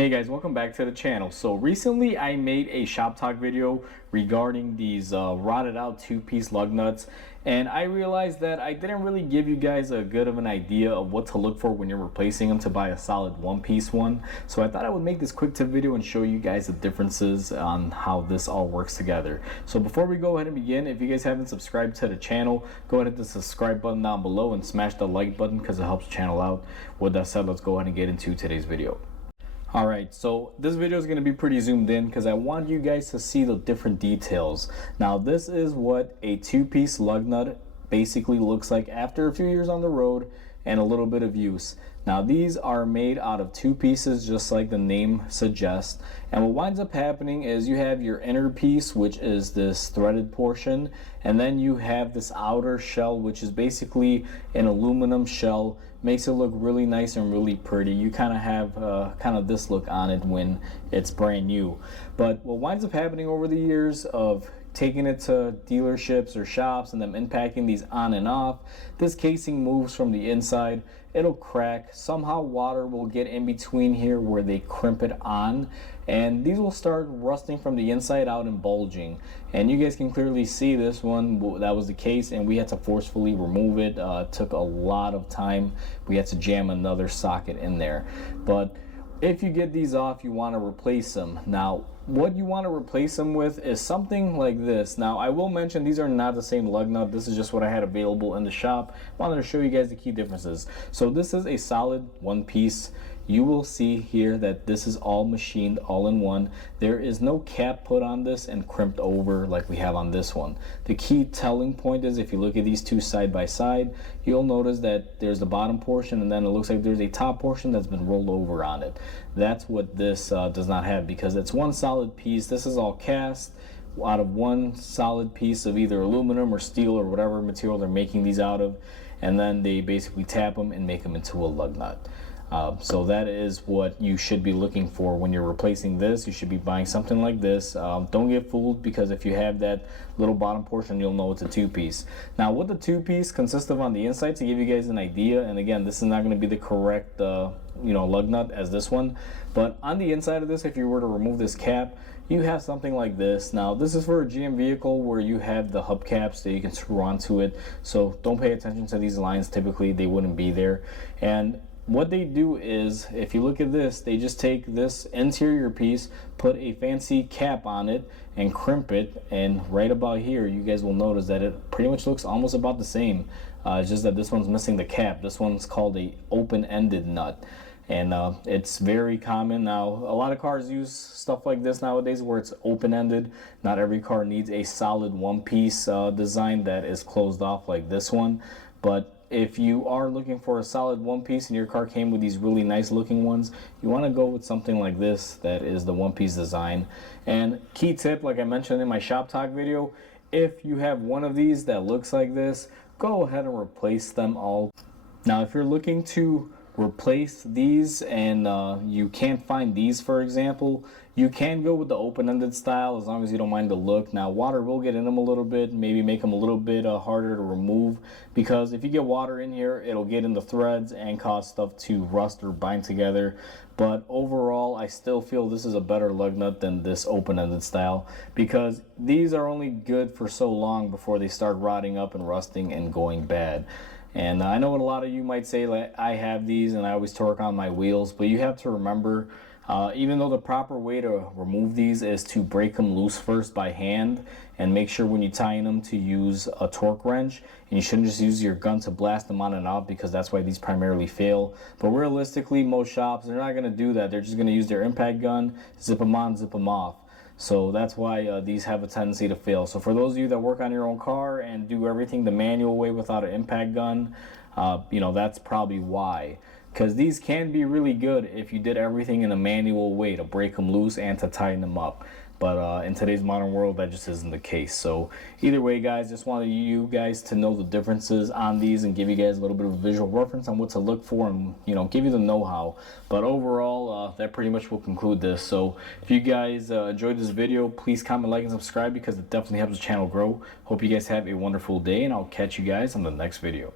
Hey guys, welcome back to the channel. So recently I made a shop talk video regarding these rotted out two-piece lug nuts, and I realized that I didn't really give you guys a good of an idea of what to look for when you're replacing them to buy a solid one-piece one. So I thought I would make this quick tip video and show you guys the differences on how this all works together. So before we go ahead and begin, if you guys haven't subscribed to the channel, go ahead and hit the subscribe button down below and smash the like button because it helps the channel out. With that said, let's go ahead and get into today's video. Alright, so this video is going to be pretty zoomed in because I want you guys to see the different details. Now this is what a two-piece lug nut basically looks like after a few years on the road and a little bit of use. Now these are made out of two pieces just like the name suggests, and what winds up happening is you have your inner piece, which is this threaded portion, and then you have this outer shell, which is basically an aluminum shell. Makes it look really nice and really pretty. You kind of have kind of this look on it when it's brand new. But what winds up happening over the years of taking it to dealerships or shops and them impacting these on and off, this casing moves from the inside. It'll crack. Somehow water will get in between here where they crimp it on, and these will start rusting from the inside out and bulging. And you guys can clearly see this one, that was the case, and we had to forcefully remove it. Took a lot of time. We had to jam another socket in there. But if you get these off, you want to replace them. Now what you want to replace them with is something like this. Now I will mention these are not the same lug nut. This is just what I had available in the shop. I wanted to show you guys the key differences. So this is a solid one piece. You will see here that this is all machined all in one. There is no cap put on this and crimped over like we have on this one. The key telling point is if you look at these two side by side, you'll notice that there's the bottom portion and then it looks like there's a top portion that's been rolled over on it. That's what this does not have, because it's one solid piece. This is all cast out of one solid piece of either aluminum or steel or whatever material they're making these out of, and then they basically tap them and make them into a lug nut. So that is what you should be looking for when you're replacing this. You should be buying something like this. Don't get fooled, because if you have that little bottom portion, you'll know it's a two-piece. Now what the two-piece consists of on the inside, to give you guys an idea, and again this is not going to be the correct lug nut as this one, but on the inside of this, if you were to remove this cap, you have something like this. Now this is for a GM vehicle where you have the hubcaps that you can screw onto it, so don't pay attention to these lines. Typically they wouldn't be there. And what they do is, if you look at this, they just take this interior piece, put a fancy cap on it and crimp it, and right about here you guys will notice that it pretty much looks almost about the same. It's just that this one's missing the cap. This one's called a open-ended nut, and it's very common. Now a lot of cars use stuff like this nowadays where it's open-ended. Not every car needs a solid one-piece design that is closed off like this one, but if you are looking for a solid one piece and your car came with these really nice looking ones, you want to go with something like this that is the one piece design. And key tip, like I mentioned in my shop talk video, if you have one of these that looks like this, go ahead and replace them all. Now if you're looking to replace these and you can't find these, for example, you can go with the open-ended style as long as you don't mind the look. Now water will get in them a little bit, maybe make them a little bit harder to remove, because if you get water in here, it'll get in the threads and cause stuff to rust or bind together. But overall, I still feel this is a better lug nut than this open-ended style, because these are only good for so long before they start rotting up and rusting and going bad. And I know what a lot of you might say, like I have these and I always torque on my wheels, but you have to remember, even though the proper way to remove these is to break them loose first by hand, and make sure when you're tying them to use a torque wrench, and you shouldn't just use your gun to blast them on and out, because that's why these primarily fail. But realistically, most shops, they're not going to do that. They're just going to use their impact gun, zip them on, zip them off. So that's why these have a tendency to fail. So for those of you that work on your own car and do everything the manual way without an impact gun, that's probably why. Because these can be really good if you did everything in a manual way to break them loose and to tighten them up. But in today's modern world, that just isn't the case. So either way, guys, just wanted you guys to know the differences on these and give you guys a little bit of a visual reference on what to look for, and give you the know-how. But overall, that pretty much will conclude this. So if you guys enjoyed this video, please comment, like, and subscribe, because it definitely helps the channel grow. Hope you guys have a wonderful day, and I'll catch you guys on the next video.